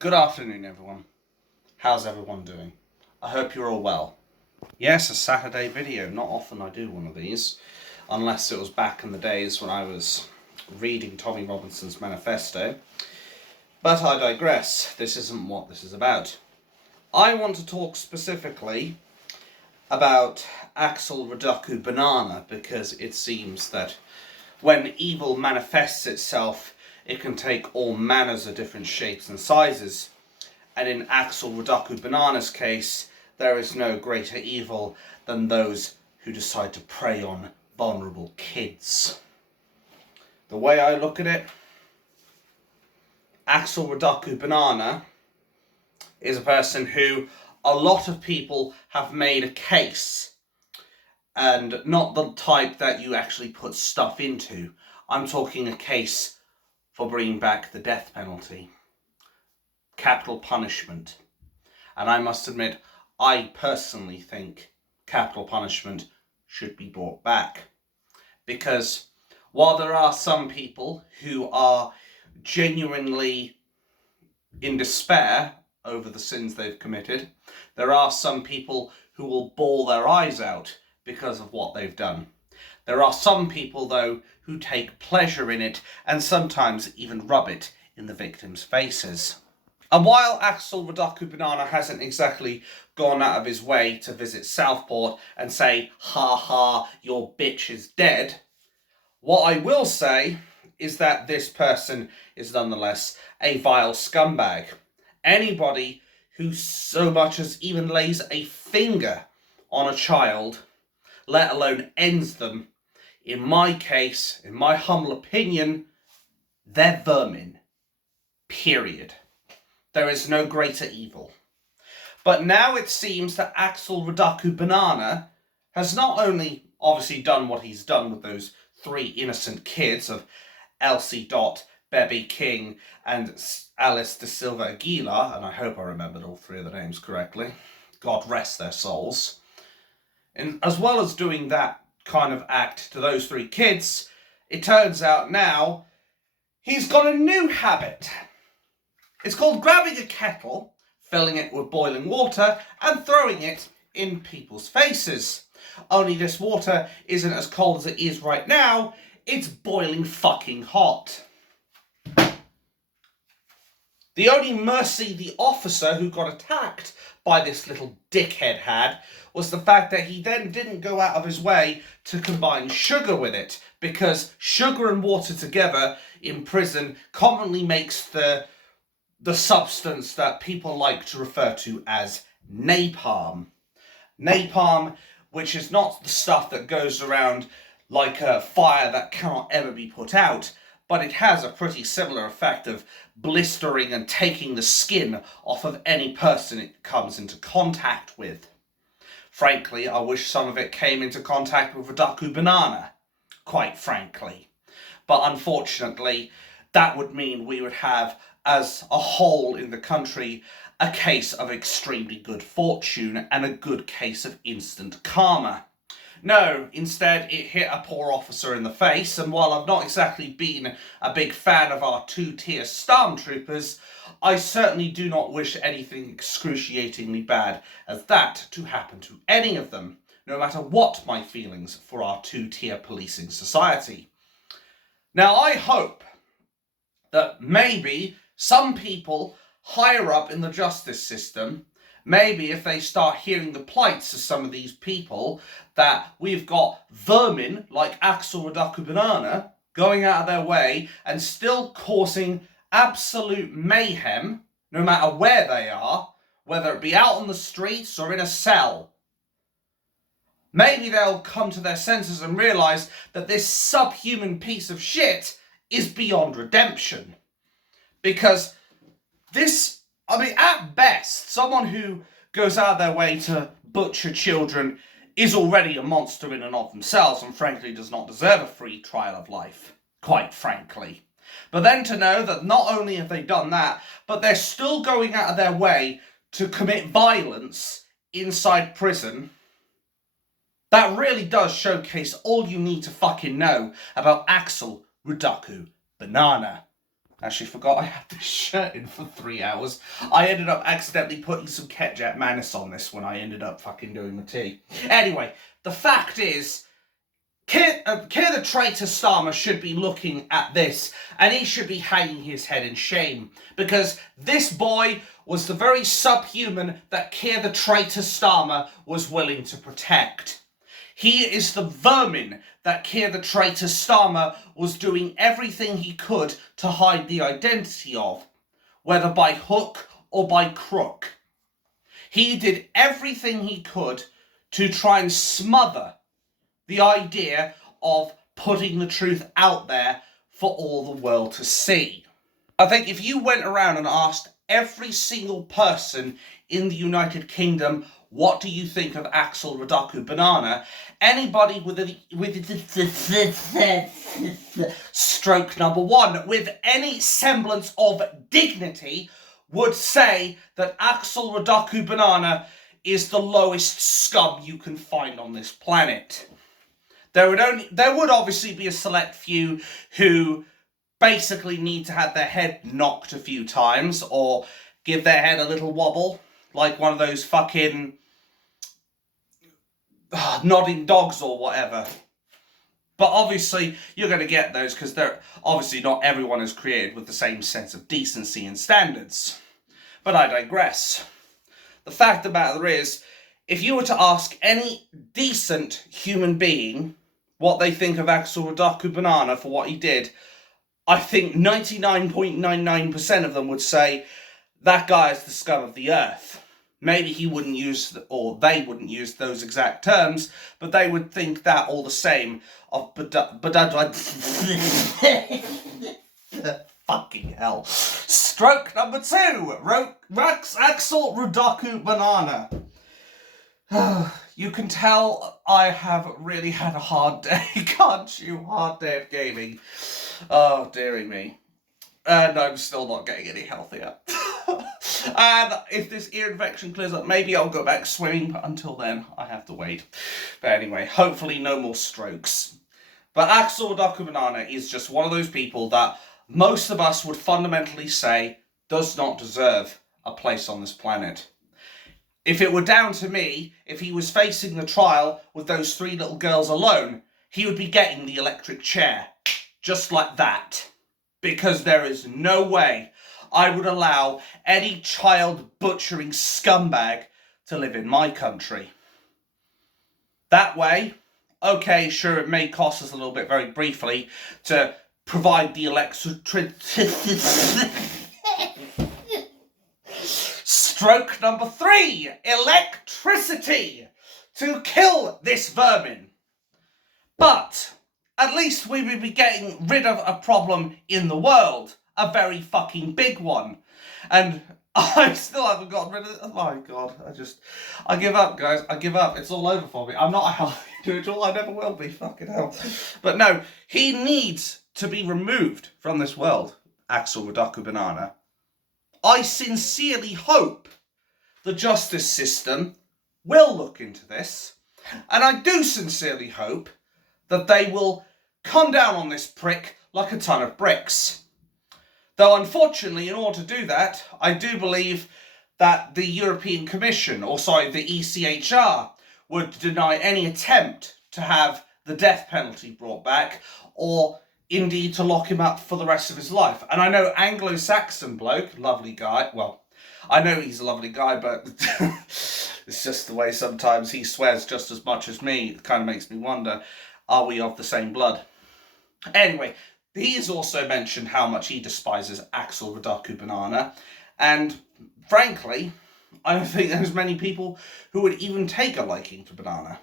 Good afternoon, everyone. How's everyone doing? I hope you're all well. Yes, a Saturday video. Not often I do one of these, unless it was back in the days when I was reading Tommy Robinson's manifesto. But I digress. This isn't what this is about. I want to talk specifically about Axel Rudakabanas because it seems that when evil manifests itself, it can take all manners of different shapes and sizes. And in Axel Rudakabanas' case, there is no greater evil than those who decide to prey on vulnerable kids. The way I look at it, Axel Rudakabanas is a person who a lot of people have made a case, and not the type that you actually put stuff into. I'm talking a case for bringing back the death penalty, capital punishment. And I must admit, I personally think capital punishment should be brought back. Because while there are some people who are genuinely in despair over the sins they've committed, there are some people who will bawl their eyes out because of what they've done. There are some people, though, who take pleasure in it and sometimes even rub it in the victims' faces. And while Axel Rudakabanas hasn't exactly gone out of his way to visit Southport and say, "Ha ha, your bitch is dead," what I will say is that this person is nonetheless a vile scumbag. Anybody who so much as even lays a finger on a child, let alone ends them, in my case, in my humble opinion, they're vermin. Period. There is no greater evil. But now it seems that Axel Rudakabanas has not only obviously done what he's done with those three innocent kids of Elsie Dot, Bebby King, and Alice de Silva Aguilar, and I hope I remembered all three of the names correctly. God rest their souls. And as well as doing that kind of act to those three kids, it turns out now he's got a new habit. It's called grabbing a kettle, filling it with boiling water, and throwing it in people's faces. Only this water isn't as cold as it is right now, it's boiling fucking hot. The only mercy the officer who got attacked by this little dickhead had was the fact that he then didn't go out of his way to combine sugar with it, because sugar and water together in prison commonly makes the substance that people like to refer to as napalm. Napalm, which is not the stuff that goes around like a fire that cannot ever be put out, but it has a pretty similar effect of blistering and taking the skin off of any person it comes into contact with. Frankly, I wish some of it came into contact with Rudakabanas, quite frankly. But unfortunately, that would mean we would have, as a whole in the country, a case of extremely good fortune and a good case of instant karma. No, instead it hit a poor officer in the face, and while I've not exactly been a big fan of our two-tier stormtroopers, I certainly do not wish anything excruciatingly bad as that to happen to any of them, no matter what my feelings for our two-tier policing society. Now I hope that maybe some people higher up in the justice system, maybe if they start hearing the plights of some of these people, that we've got vermin like Axel Rudakabanas going out of their way and still causing absolute mayhem, no matter where they are, whether it be out on the streets or in a cell. Maybe they'll come to their senses and realise that this subhuman piece of shit is beyond redemption. Because this, at best, someone who goes out of their way to butcher children is already a monster in and of themselves, and frankly does not deserve a free trial of life, quite frankly. But then to know that not only have they done that, but they're still going out of their way to commit violence inside prison, that really does showcase all you need to fucking know about Axel Rudakabanas. Actually forgot I had this shirt in for 3 hours. I ended up accidentally putting some ketchup manis on this when I ended up fucking doing the tea. Anyway, the fact is, Keir the traitor Starmer should be looking at this, and he should be hanging his head in shame, because this boy was the very subhuman that Keir the traitor Starmer was willing to protect. He is the vermin that Keir the traitor Starmer was doing everything he could to hide the identity of, whether by hook or by crook. He did everything he could to try and smother the idea of putting the truth out there for all the world to see. I think if you went around and asked every single person in the United Kingdom, what do you think of Axel Rudakabanas, anybody with stroke number one, with any semblance of dignity, would say that Axel Rudakabanas is the lowest scum you can find on this planet. There would obviously be a select few who basically need to have their head knocked a few times or give their head a little wobble, like one of those fucking nodding dogs or whatever. But obviously you're going to get those because they're obviously not everyone is created with the same sense of decency and standards. But I digress. The fact of the matter is, if you were to ask any decent human being what they think of Axel Rudakabanas for what he did, I think 99.99% of them would say that guy is the scum of the earth. Maybe he wouldn't use, or they wouldn't use those exact terms, but they would think that all the same of fucking hell. Stroke number 2. Axel Rudakabanas. You can tell I have really had a hard day, can't you? Hard day of gaming. Oh, dearie me. And I'm still not getting any healthier. And if this ear infection clears up, maybe I'll go back swimming, but until then, I have to wait. But anyway, hopefully no more strokes. But Axel Rudakabanas is just one of those people that most of us would fundamentally say does not deserve a place on this planet. If it were down to me, if he was facing the trial with those 3 little girls alone, he would be getting the electric chair. Just like that. Because there is no way I would allow any child butchering scumbag to live in my country. That way, okay, sure, it may cost us a little bit very briefly to provide the electricity. Stroke number 3, electricity, to kill this vermin. But at least we would be getting rid of a problem in the world, a very fucking big one. And I still haven't gotten rid of it. Oh my god, I give up, guys. I give up. It's all over for me. I'm not a healthy individual. I never will be, fucking hell. But no, he needs to be removed from this world, Axel Rudakabanas. I sincerely hope the justice system will look into this, and I do sincerely hope that they will come down on this prick like a ton of bricks. Though unfortunately, in order to do that, I do believe that the European Commission, the ECHR, would deny any attempt to have the death penalty brought back, or indeed to lock him up for the rest of his life. And I know Anglo-Saxon bloke, lovely guy, well, I know he's a lovely guy, but it's just the way sometimes he swears just as much as me. It kind of makes me wonder, are we of the same blood? Anyway, he has also mentioned how much he despises Axel Rudakabanas, and frankly, I don't think there's many people who would even take a liking to Banana.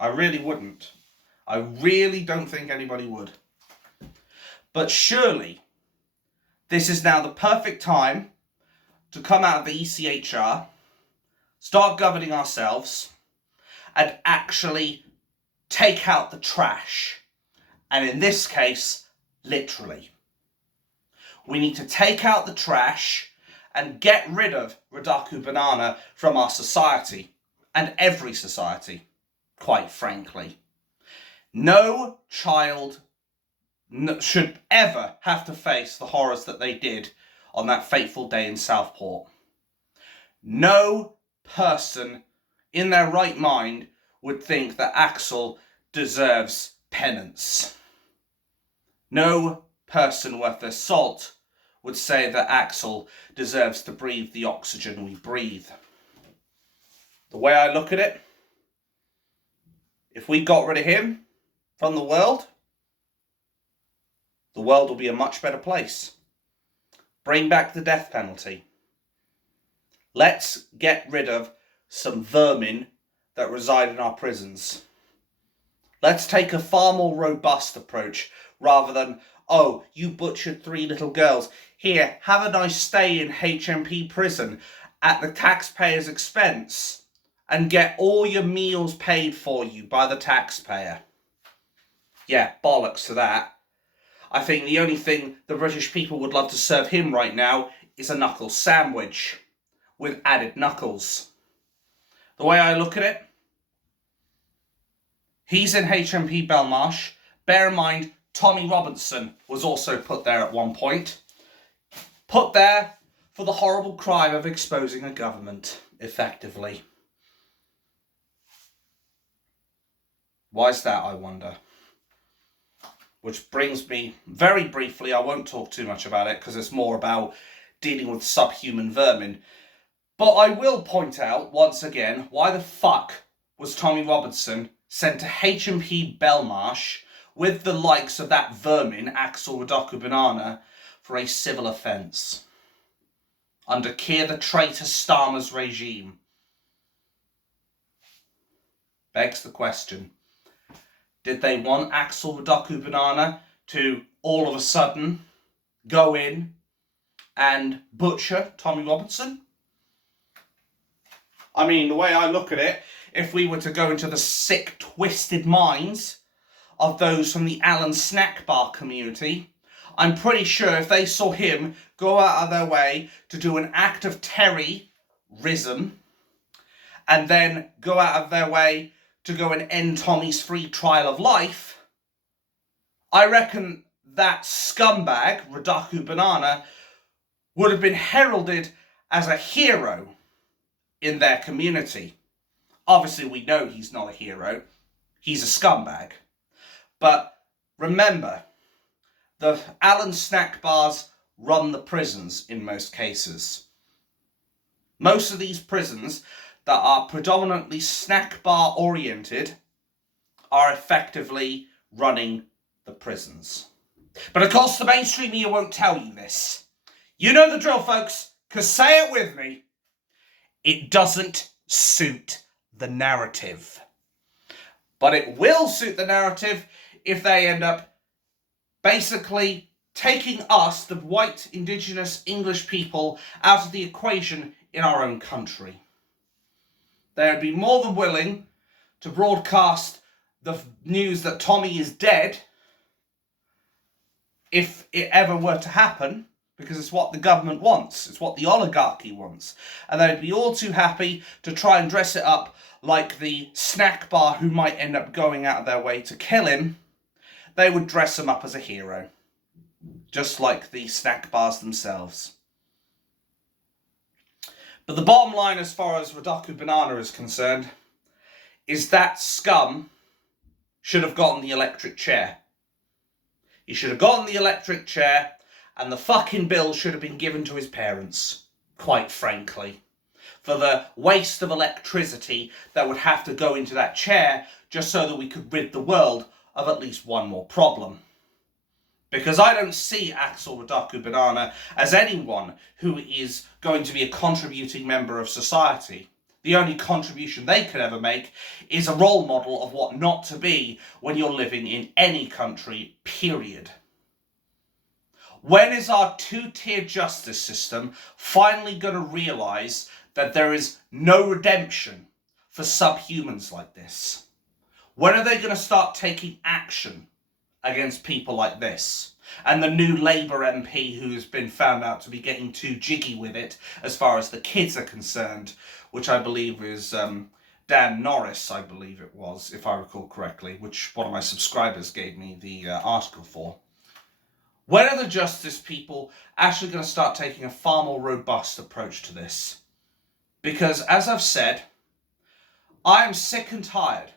I really wouldn't. I really don't think anybody would. But surely, this is now the perfect time to come out of the ECHR, start governing ourselves, and actually take out the trash. And in this case, literally. We need to take out the trash and get rid of Rudakabanas from our society, and every society, quite frankly. No child should ever have to face the horrors that they did on that fateful day in Southport. No person in their right mind would think that Axel deserves penance. No person worth their salt would say that Axel deserves to breathe the oxygen we breathe. The way I look at it, if we got rid of him from the world will be a much better place. Bring back the death penalty. Let's get rid of some vermin that reside in our prisons. Let's take a far more robust approach rather than, oh, you butchered 3 little girls. Here, have a nice stay in HMP prison at the taxpayer's expense and get all your meals paid for you by the taxpayer. Yeah, bollocks to that. I think the only thing the British people would love to serve him right now is a knuckle sandwich with added knuckles. The way I look at it, he's in HMP Belmarsh. Bear in mind, Tommy Robinson was also put there at one point. Put there for the horrible crime of exposing a government, effectively. Why is that, I wonder? Which brings me, very briefly, I won't talk too much about it because it's more about dealing with subhuman vermin. But I will point out, once again, why the fuck was Tommy Robinson sent to HMP Belmarsh with the likes of that vermin, Axel Rudakabanas, for a civil offence under Keir the traitor Starmer's regime? Begs the question. Did they want Axel Rudakabanas to all of a sudden go in and butcher Tommy Robinson? I mean, the way I look at it, if we were to go into the sick, twisted minds of those from the Alan Snack Bar community, I'm pretty sure if they saw him go out of their way to do an act of terrorism and then go out of their way to go and end Tommy's free trial of life, I reckon that scumbag, Rudakabanas, would have been heralded as a hero in their community. Obviously, we know he's not a hero. He's a scumbag. But remember, the Allen snack bars run the prisons in most cases. Most of these prisons that are predominantly snack bar oriented are effectively running the prisons. But of course the mainstream media won't tell you this. You know the drill, folks, because say it with me, it doesn't suit the narrative. But it will suit the narrative if they end up basically taking us, the white, indigenous, English people, out of the equation in our own country. They would be more than willing to broadcast the news that Tommy is dead, if it ever were to happen, because it's what the government wants, it's what the oligarchy wants. And they'd be all too happy to try and dress it up like the snack bar who might end up going out of their way to kill him. They would dress him up as a hero, just like the snack bars themselves. But the bottom line as far as Rudakabanas is concerned is that scum should have gotten the electric chair. He should have gotten the electric chair and the fucking bill should have been given to his parents, quite frankly, for the waste of electricity that would have to go into that chair just so that we could rid the world of at least one more problem. Because I don't see Axel Rudakabanas as anyone who is going to be a contributing member of society. The only contribution they could ever make is a role model of what not to be when you're living in any country, period. When is our two-tier justice system finally going to realise that there is no redemption for subhumans like this? When are they going to start taking action against people like this? And the new Labour MP who has been found out to be getting too jiggy with it as far as the kids are concerned, which I believe is Dan Norris, I believe it was, if I recall correctly, which one of my subscribers gave me the article for. When are the justice people actually going to start taking a far more robust approach to this? Because, as I've said, I am sick and tired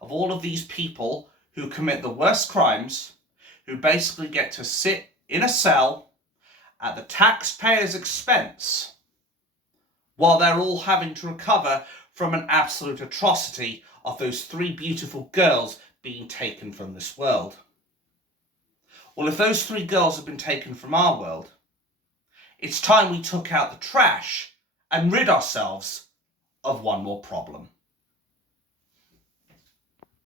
of all of these people who commit the worst crimes, who basically get to sit in a cell at the taxpayer's expense while they're all having to recover from an absolute atrocity of those 3 beautiful girls being taken from this world. Well, if those 3 girls have been taken from our world, it's time we took out the trash and rid ourselves of one more problem.